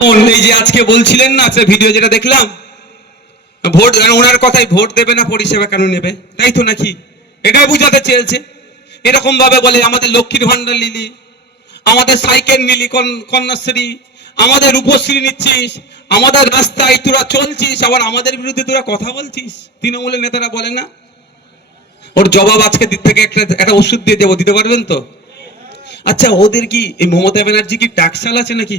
এই যে আজকে বলছিলেন না সে ভিডিও যেটা দেখলাম, ভোট ওনার কথাই ভোট দেবে না, পরিষেবা কেন নেবে? তাই তো নাকি? এটাই বুঝাতে চেয়েছে। এরকম ভাবে বলে, আমাদের লক্ষ্মীর ভান্ডার নিলি আমাদের সাইকেল নিলি কন্যাশ্রী, আমাদের রূপশ্রী নিচ্ছিস, আমাদের রাস্তায় তোরা চলছিস, আবার আমাদের বিরুদ্ধে তোরা কথা বলছিস। তৃণমূলের নেতারা বলে না? ওর জবাব আজকে দিক থেকে একটা একটা ওষুধ দিয়ে দেবো, দিতে পারবেন তো? আচ্ছা ওদের কি এই মমতা ব্যানার্জি কি টাকশাল আছে নাকি?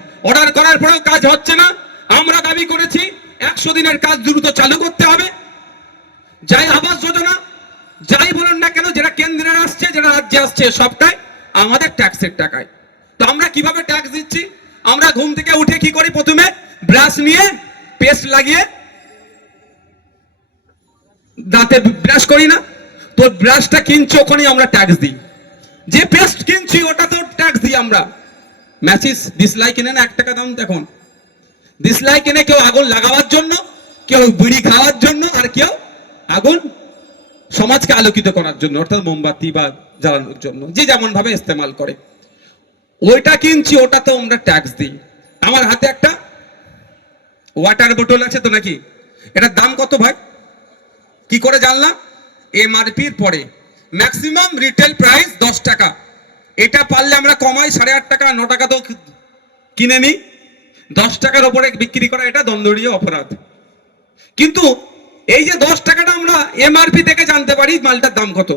অর্ডার করার পরেও কাজ হচ্ছে না। আমরা দাবি করেছি, একশো দিনের কাজ দ্রুত চালু করতে হবে। যাই আবাস যোজনা, যাই বলুন না কেন, যেটা কেন্দ্রের আসছে, যেটা রাজ্যে আসছে সবটাই আমাদের ট্যাক্সের টাকায়। তো আমরা কীভাবে ট্যাক্স দিচ্ছি? আমরা ঘুম থেকে উঠে কি করি প্রথমে? ব্রাশ নিয়ে পেস্ট লাগিয়ে, দাঁতে ব্রাশ করি না। তো ব্রাশটা কিনছি, ওখানেই আমরা ট্যাক্স দিই। যে পেস্ট কিনছি ওটা তো ট্যাক্স দিই আমরা। ম্যাচিস ডিসলাইক কিনে না এক টাকা দাম দেখুন। ডিসলাইক কিনে কেউ আগুন লাগাবার জন্য, কেউ বিড়ি খাওয়ার জন্য, আর কেউ আগুন সমাজকে আলোকিত করার জন্য, অর্থাৎ মোমবাতি বা জ্বালানোর জন্য, যে যেমন ভাবে ইস্তেমাল করে। ওইটা কিনছি ওটা তো আমরা ট্যাক্স দিই। আমার হাতে একটা ওয়াটার বোতল আছে তো নাকি? এটার দাম কত ভাই? কি করে জানলাম? এমআরপির পরে। ম্যাক্সিমাম রিটেল প্রাইস দশ টাকা। এটা পারলে আমরা কমাই, সাড়ে আট টাকা, ন টাকা তো কিনে নিই দশ টাকার ওপরে বিক্রি করা এটা দণ্ডনীয় অপরাধ। কিন্তু এই যে দশ টাকাটা আমরা এমআরপি থেকে জানতে পারি মালটার দাম কত।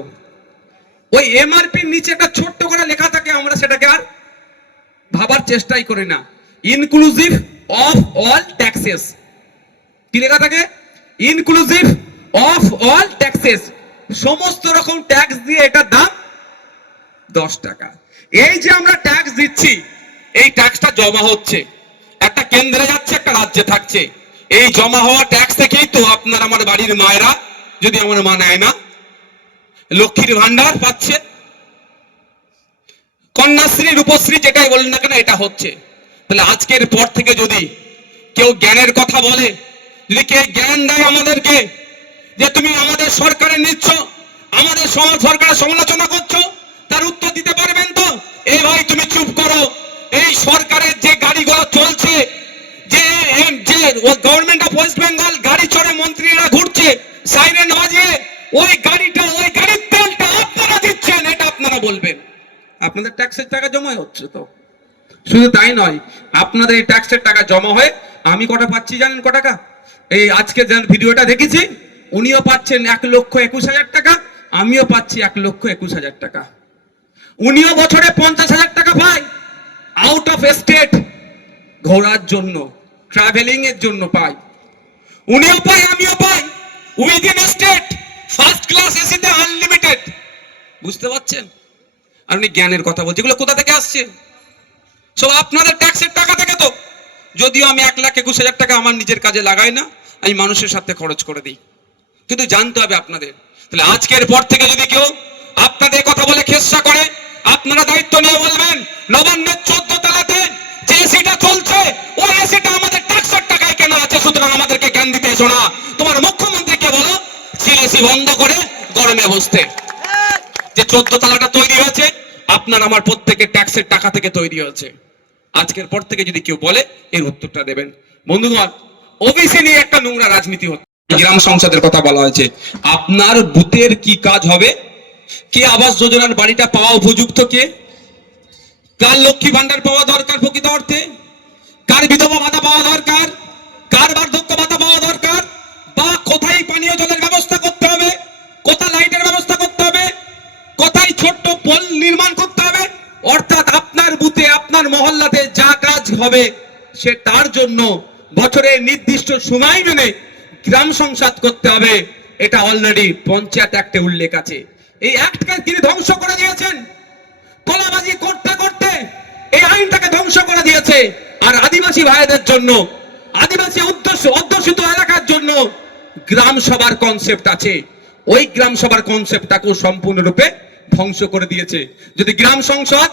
ওই এমআরপির নিচে একটা ছোট্ট করে লেখা থাকে, আমরা সেটাকে আর ভাবার চেষ্টাই করি না। ইনক্লুসিভ অফ অল ট্যাক্সেস কি লেখা থাকে? ইনক্লুসিভ অফ অল ট্যাক্সেস সমস্ত রকম ট্যাক্স দিয়ে এটার দাম দশ টাকা। এই যে আমরা ট্যাক্স দিচ্ছি, এই ট্যাক্সটা জমা হচ্ছে। একটা কেন্দ্রে যাচ্ছে, একটা রাজ্যে থাকছে। এই জমা হওয়া ট্যাক্স থেকেই তো আপনার আমার বাড়ির মায়েরা যদি আমার মা নেয় না, লক্ষ্মীর ভান্ডার পাচ্ছে। কন্যাশ্রী, রূপশ্রী যেটাই বলেন না কেন, এটা হচ্ছে। তাহলে আজকের পর থেকে যদি কেউ জ্ঞানের কথা বলে, যদি কে জ্ঞান দেয় আমাদেরকে, যে তুমি আমাদের সরকারে নিচ্ছ, আমাদের সমাজ সরকারের সমালোচনা করছ তার উত্তর দিতে পারবেন তো? এই ভাই, তুমি চুপ করো। এই সরকারের যে গাড়িগুলো চলছে, যে গভর্নমেন্ট অফ ওয়েস্ট বেঙ্গল গাড়ি চড়ে মন্ত্রীরা ঘুরছে সাইরেন বাজিয়ে ওই গাড়িটা, ওই গাড়ির তেলটা আপনারা দিচ্ছেন, এটা আপনারা বলবেন। আপনাদের ট্যাক্সের টাকা জমা হচ্ছে তো। শুধু তাই নয়, আপনাদের এই ট্যাক্সের টাকা জমা হয়ে আমি কটা পাচ্ছি জানেন ক টাকা? এই আজকে যে ভিডিওটা দেখেছি, উনিও পাচ্ছেন এক লক্ষ একুশ হাজার টাকা, আমিও পাচ্ছি এক লক্ষ একুশ হাজার টাকা। উনিও বছরে পঞ্চাশ হাজার টাকা পায়। আউট অফ স্টেট ঘোরার জন্য ট্রাভেলিং এর জন্য পাই উনিও পাই আমিও পাই। উইদিন স্টেট ফার্স্ট ক্লাস এসিতে আনলিমিটেড বুঝতে পারছেন? আপনি জ্ঞানের কথা বলছেন এগুলো কোথা থেকে আসছে? সব আপনাদের ট্যাক্সের টাকা থেকে তো। যদিও আমি এক লাখ একুশ হাজার টাকা আমার নিজের কাজে লাগাই না, আমি মানুষের সাথে খরচ করে দিই। কিন্তু জানতে হবে আপনাদের। তাহলে আজকের পর থেকে যদি কেউ আপনাদের কথা বলে খেসা করে আপনারা দায়িত্ব নিয়ে বলবেন, নবান্নের চোদ্দ তলাতে যে এসিটা চলছে, ওই এসিটা আমাদের ট্যাক্সের টাকায় কেন আছে, সুতরাং আমাদেরকে জ্ঞান দিতে এসো না। তোমার মুখ্যমন্ত্রীকে বলো সিএসি বন্ধ করে গরমে বসতে। যে চোদ্দ তলাটা তৈরি হয়েছে, আপনার আমার প্রত্যেকের ট্যাক্সের টাকা থেকে তৈরি হয়েছে। আজকের পর থেকে যদি কেউ বলে, এর উত্তরটা দেবেন। বন্ধুগণ, ওবিসি নিয়ে একটা নোংরা রাজনীতি হচ্ছে। গ্রাম সংসদের কথা বলা হয়েছে। আপনার বুথের কি কাজ হবে? কে আবাস যোজনার বাড়িটা পাওয়া উপযুক্ত কে? কার লক্ষ্মী ভান্ডার পাওয়া দরকার প্রকৃত অর্থে? কার বিধবা ভাতা পাওয়া দরকার? কার বার্ধক্য ভাতা পাওয়া দরকার? বা কোথায় পানীয় জলের ব্যবস্থা করতে হবে? কোথায় লাইটের ব্যবস্থা করতে হবে? কোথায় ছোট্ট পোল নির্মাণ করতে হবে? অর্থাৎ আপনার বুথে, আপনার মহল্লাতে যা কাজ হবে, সে তার জন্য বছরের নির্দিষ্ট সময় মেনে গ্রাম সংসাদ করতে হবে। এটা অলরেডি পঞ্চায়েত একটা উল্লেখ আছে। এই অ্যাক্টকে তিনি ধ্বংস করে দিয়েছেন। তোলাবাজি করতে করতে এই আইনটাকে ধ্বংস করে দিয়েছে। আর আদিবাসী ভাইদের জন্য, আদিবাসী উদ্দেশ্য অধ্যুষিত এলাকার জন্য গ্রাম সভার কনসেপ্ট আছে। ওই গ্রাম সভার কনসেপ্টটাকেও সম্পূর্ণরূপে ধ্বংস করে দিয়েছে। যদি গ্রাম সংসদ,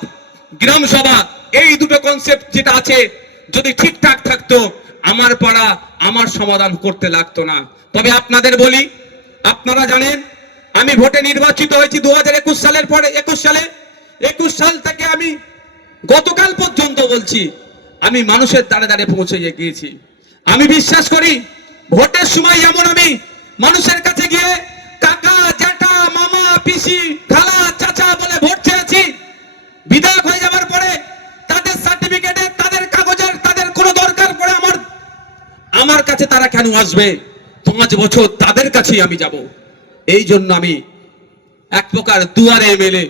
গ্রাম সভা, এই দুটো কনসেপ্ট যেটা আছে, যদি ঠিকঠাক থাকতো, আমার পাড়া আমার সমাধান করতে লাগতো না। তবে আপনাদের বলি, আপনারা জানেন আমি ভোটে নির্বাচিত হয়েছি দু সালের পরে, একুশ সালে, একুশ সাল থেকে আমি গতকাল পর্যন্ত বলছি, আমি মানুষের দ্বারে দ্বারে পৌঁছে গিয়েছি। আমি বিশ্বাস করি, ভোটের সময় যেমন আমি মানুষের কাছে গিয়ে কাকা, জ্যাঠা, মামা, পিসি, খালা, চাচা বলে ভোট চেয়েছি। বিধায়ক হয়ে যাবার পরে তাদের সার্টিফিকেটে তাদের কাগজের, তাদের কোনো দরকার পড়ে আমার আমার কাছে তারা কেন আসবে? পাঁচ বছর তাদের কাছেই আমি যাব। এই জন্য আমি এক প্রকার দুয়ারে MLA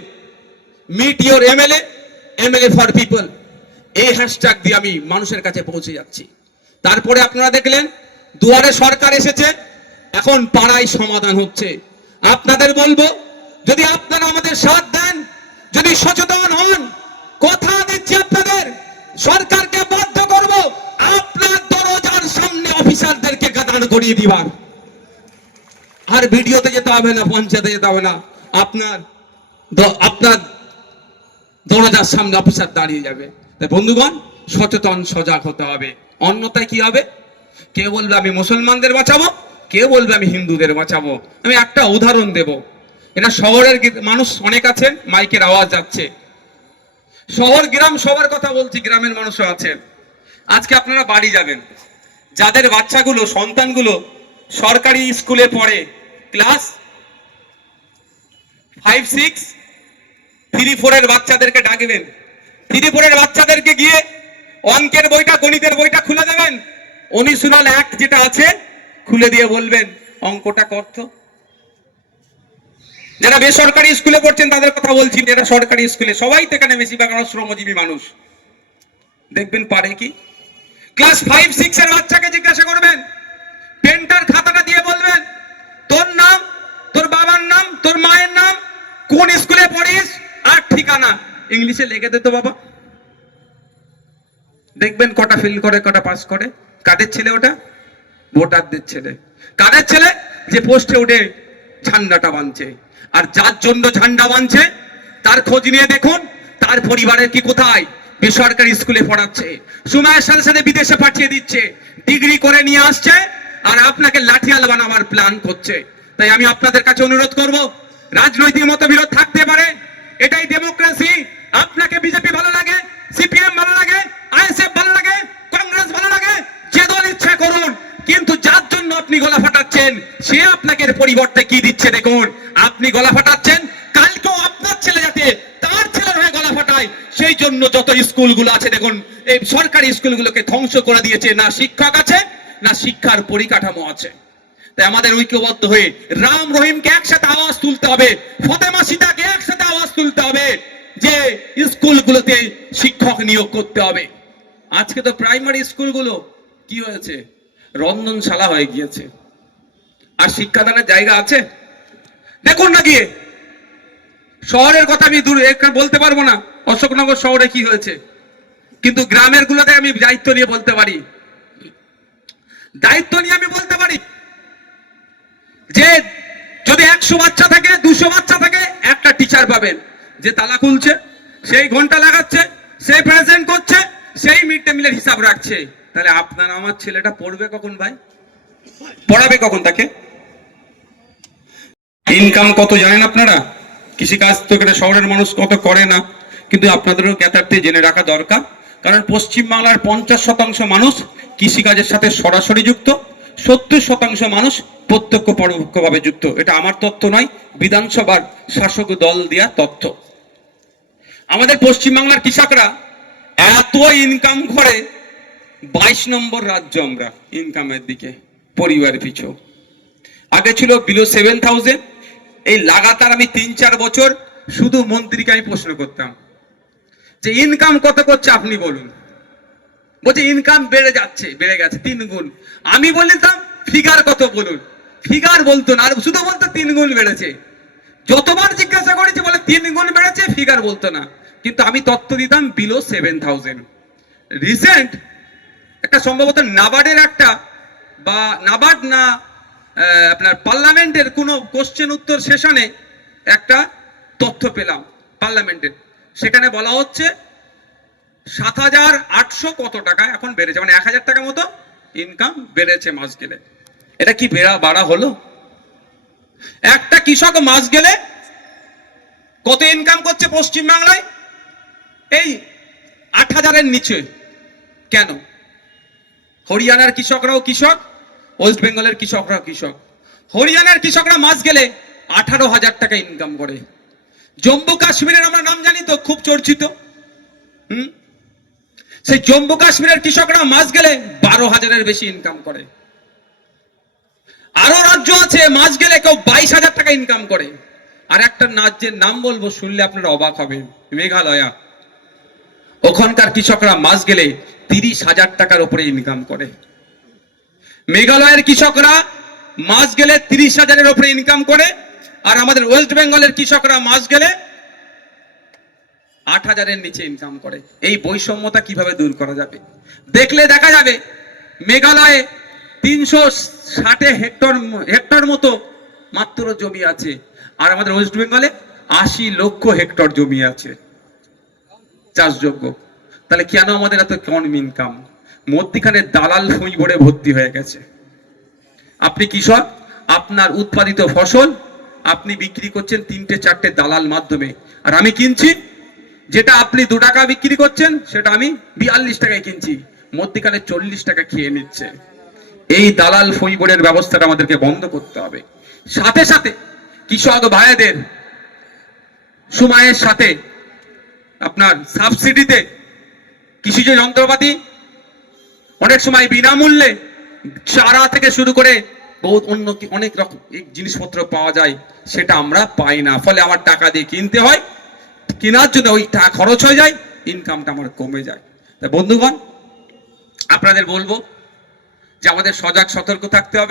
meet your MLA MLA for people এই হ্যাশট্যাগ দিয়ে আমি মানুষের কাছে পৌঁছে যাচ্ছি। তারপরে আপনারা দেখলেন দুয়ারে সরকার এসেছে, এখন পাড়ায় সমাধান হচ্ছে। আপনাদের বলব, যদি আপনারা আমাদের সাথ দেন, যদি সচেতন হন, কথা দিচ্ছি আপনাদের, সরকারকে বাধ্য করব, আপনার দরজার সামনে অফিসারদেরকে গাদান করিয়ে দিবার। আর ভিডিওতে যেতে হবে না পঞ্চায়েতে যেতে হবে না আপনার আপনার দরজার সামনে অফিসার দাঁড়িয়ে যাবে তাই বন্ধুগণ সচেতন সজাগ হতে হবে অন্যতায় কি হবে কে বলবে আমি মুসলমানদের বাঁচাবো? কে বলবে আমি হিন্দুদের বাঁচাবো? আমি একটা উদাহরণ দেব। এটা শহরের মানুষ অনেক আছেন, মাইকের আওয়াজ যাচ্ছে। শহর, গ্রাম, সবার কথা বলছি, গ্রামের মানুষও আছেন। আজকে আপনারা বাড়ি যাবেন। যাদের বাচ্চাগুলো, সন্তানগুলো সরকারি স্কুলে পড়ে ক্লাস ফাইভ সিক্স থ্রি ফোরের বাচ্চাদেরকে ডাকবেন। থ্রি ফোরের বাচ্চাদেরকে গিয়ে অঙ্কের বইটা, গণিতের বইটা খুলে দেবেন। অনুশীলন এক যেটা আছে, খুলে দিয়ে বলবেন, অঙ্কটা করত যারা বেসরকারি স্কুলে পড়ছেন, তাদের কথা বলছি, যারা সরকারি স্কুলে, সবাই তো এখানে বেশিরভাগ আমরা শ্রমজীবী মানুষ। দেখবেন পারে কি? ক্লাস ফাইভ সিক্স এর বাচ্চাকে জিজ্ঞাসা করবেন পেন্টার খাতাটা দিয়ে বলবেন তোর নাম তোর বাবার নাম তোর মায়ের নাম কোন স্কুলে পড়িস? আর ঠিকানা। ইংলিশে লিখে দে তো বাবা। দেখবেন কটা ফিল করে, কটা পাস করে। কাদের ছেলে ওটা? ভোটারদের ছেলে। কাদের ছেলে? যে পোস্টে উঠে ঝান্ডাটা বাঁধছে। আর যার জন্য ঝান্ডা বাঁধছে, তার খোঁজ নিয়ে দেখুন, তার পরিবারের কি কোথায় বেসরকারি স্কুলে পড়াচ্ছে। সময়ের সাথে সাথে বিদেশে পাঠিয়ে দিচ্ছে। ডিগ্রি করে নিয়ে আসছে, আর আপনাকে লাঠিয়াল বানাবার প্ল্যান করছে। তাই আমি আপনাদের কাছে অনুরোধ করব রাজনৈতিক মতবিরোধ থাকতে পারে, এটাই ডেমোক্রেসি আপনাকে বিজেপি ভালো লাগে সিপিএম ভালো লাগে আইএসএফ ভালো লাগে কংগ্রেস ভালো লাগে, যে দল ইচ্ছা করুন। কিন্তু যার জন্য আপনি গলা ফাটাচ্ছেন, সে আপনাকে পরিবর্তে কি দিচ্ছে দেখুন। আপনি গলা ফাটাচ্ছেন, কালকেও আপনার ছেলে যাতে তার ছেলের হয়ে গলা ফাটায়, সেই জন্য যত স্কুলগুলো আছে দেখুন, এই সরকারি স্কুলগুলোকে ধ্বংস করে দিয়েছে, না শিক্ষক আছে, না শিক্ষার পরিকাঠামো আছে। তাই আমাদের ঐক্যবদ্ধ হয়ে রাম রহিমকে একসাথে আওয়াজ তুলতে হবে, ফতেমা সীতাকে একসাথে আওয়াজ তুলতে হবে, যে স্কুলগুলোতে শিক্ষক নিয়োগ করতে হবে। আজকে তো প্রাইমারি স্কুলগুলো কি হয়েছে? রন্ধনশালা হয়ে গিয়েছে। আর শিক্ষাদানের জায়গা আছে? দেখুন না গিয়ে। শহরের কথা আমি দূরে বলতে পারব না, অশোকনগর শহরে কি হয়েছে? কিন্তু গ্রামের গুলোতে আমি দায়িত্ব নিয়ে বলতে পারি। দায়িত্ব নিয়ে আমি বলতে পারি। যে যদি একশো বাচ্চা থাকে, দুশো বাচ্চা থাকে, একটা টিচার পাবেন। যে তালা খুলছে, সেই ঘণ্টা লাগাচ্ছে সেই প্রেজেন্ট করছে, সেই মিড ডে মিলের হিসাব রাখছে। তাহলে আপনার আমার ছেলেটা পড়বে কখন ভাই? পড়াবে কখন তাকে? ইনকাম কত জানেন আপনারা? কৃষিকাজ তো এখানে শহরের মানুষ কত করে না, কিন্তু আপনাদেরও জ্ঞাতার্থে জেনে রাখা দরকার। কারণ পশ্চিমবাংলার পঞ্চাশ শতাংশ মানুষ কৃষিকাজের সাথে সরাসরি যুক্ত, সত্তর শতাংশ মানুষ প্রত্যক্ষ পরোক্ষভাবে যুক্ত। এটা আমার তথ্য নয়, বিধানসভার শাসক দল দেওয়া তথ্য আমাদের পশ্চিমবাংলার কৃষকরা এত ইনকাম করে, বাইশ নম্বর রাজ্য আমরা ইনকামের দিকে, পরিবার পিছু। আগে ছিল বিলো সেভেন থাউজেন্ড এই লাগাতার আমি তিন চার বছর শুধু মন্ত্রীকে আমি প্রশ্ন করতাম, যে ইনকাম কত করছে আপনি বলুন। বলছে ইনকাম বেড়ে যাচ্ছে, বেড়ে গেছে তিন গুণ আমি বলতাম ফিগার কত বলুন? ফিগার বলতো না, আর শুধু বলতো তিন গুণ বেড়েছে। যতবার জিজ্ঞাসা করেছি, বলে তিন গুণ বেড়েছে, ফিগার বলতো না। কিন্তু আমি তথ্য দিতাম বিলো সেভেন থাউজেন্ড রিসেন্ট একটা সম্ভবত নাবার্ডের একটা, বা নাবার্ড না আপনার পার্লামেন্টের কোনো কোশ্চেন উত্তর সেশনে একটা তথ্য পেলাম, পার্লামেন্টের। সেখানে বলা হচ্ছে, সাত হাজার আটশো কত টাকা এখন বেড়েছে? মানে এক হাজার টাকা মতো ইনকাম বেড়েছে মাস গেলে। এটা কি বেড়া বাড়া হলো? একটা কৃষক মাস গেলে কত ইনকাম করছে পশ্চিমবাংলায়? এই আট হাজারের নিচে। কেন? হরিয়ানার কৃষকরাও কৃষক, ওয়েস্ট বেঙ্গলের কৃষকরাও কৃষক। হরিয়ানার কৃষকরা মাস গেলে আঠারো হাজার টাকা ইনকাম করে। জম্মু কাশ্মীরের আমরা নাম জানি তো, খুব চর্চিত। হুম? সেই জম্মু কাশ্মীরের কৃষকরা মাস গেলে বারো হাজারের বেশি ইনকাম করে। আরও রাজ্য আছে, মাস গেলে কেউ বাইশ হাজার টাকা ইনকাম করে। আর একটা রাজ্যের নাম বলব, শুনলে আপনারা অবাক হবেন। মেঘালয়া। ওখানকার কৃষকরা মাস গেলে তিরিশ হাজার টাকার উপরে ইনকাম করে। মেঘালয়ের কৃষকরা মাস গেলে তিরিশ হাজারের উপরে ইনকাম করে। আর আমাদের ওয়েস্ট বেঙ্গলের কৃষকরা মাস গেলে আট হাজারের নিচে ইনকাম করে। এই বৈষম্যতা কীভাবে দূর করা যাবে? দেখলে দেখা যাবে, মেঘালয়ে তিনশো ষাটে হেক্টর হেক্টর মতো মাত্র জমি আছে। আর আমাদের ওয়েস্ট বেঙ্গলে আশি লক্ষ হেক্টর জমি আছে। চাষযোগ্য। তাহলে কেন আমাদের এত কম ইনকাম মধ্যিখানে দালাল ফুঁই ভরে ভর্তি হয়ে গেছে। আপনি কৃষক আপনার উৎপাদিত ফসল আপনি বিক্রি করছেন তিনটে চারটে দালাল মাধ্যমে। আর আমি কিনছি, যেটা আপনি দু টাকা বিক্রি করছেন, সেটা আমি বিয়াল্লিশ টাকায় কিনছি। মধ্যিখানে চল্লিশ টাকা খেয়ে নিচ্ছে। এই দালাল ফইবরের ব্যবস্থাটা আমাদেরকে বন্ধ করতে হবে। সাথে সাথে কৃষক ভাইদের সময়ের সাথে আপনার সাবসিডিতে কৃষিজ যন্ত্রপাতি অনেক সময় বিনামূল্যে চারা থেকে শুরু করে বহুত অন্য অনেক রকম জিনিসপত্র পাওয়া যায়, সেটা আমরা পাই না। ফলে আমার টাকা দিয়ে কিনতে হয়, কেনার জন্য ওই টাকা খরচ হয়ে যায় ইনকামটা আমার কমে যায়। তা বন্ধুগণ, আপনাদের বলব যে আমাদের সজাগ সতর্ক থাকতে হবে।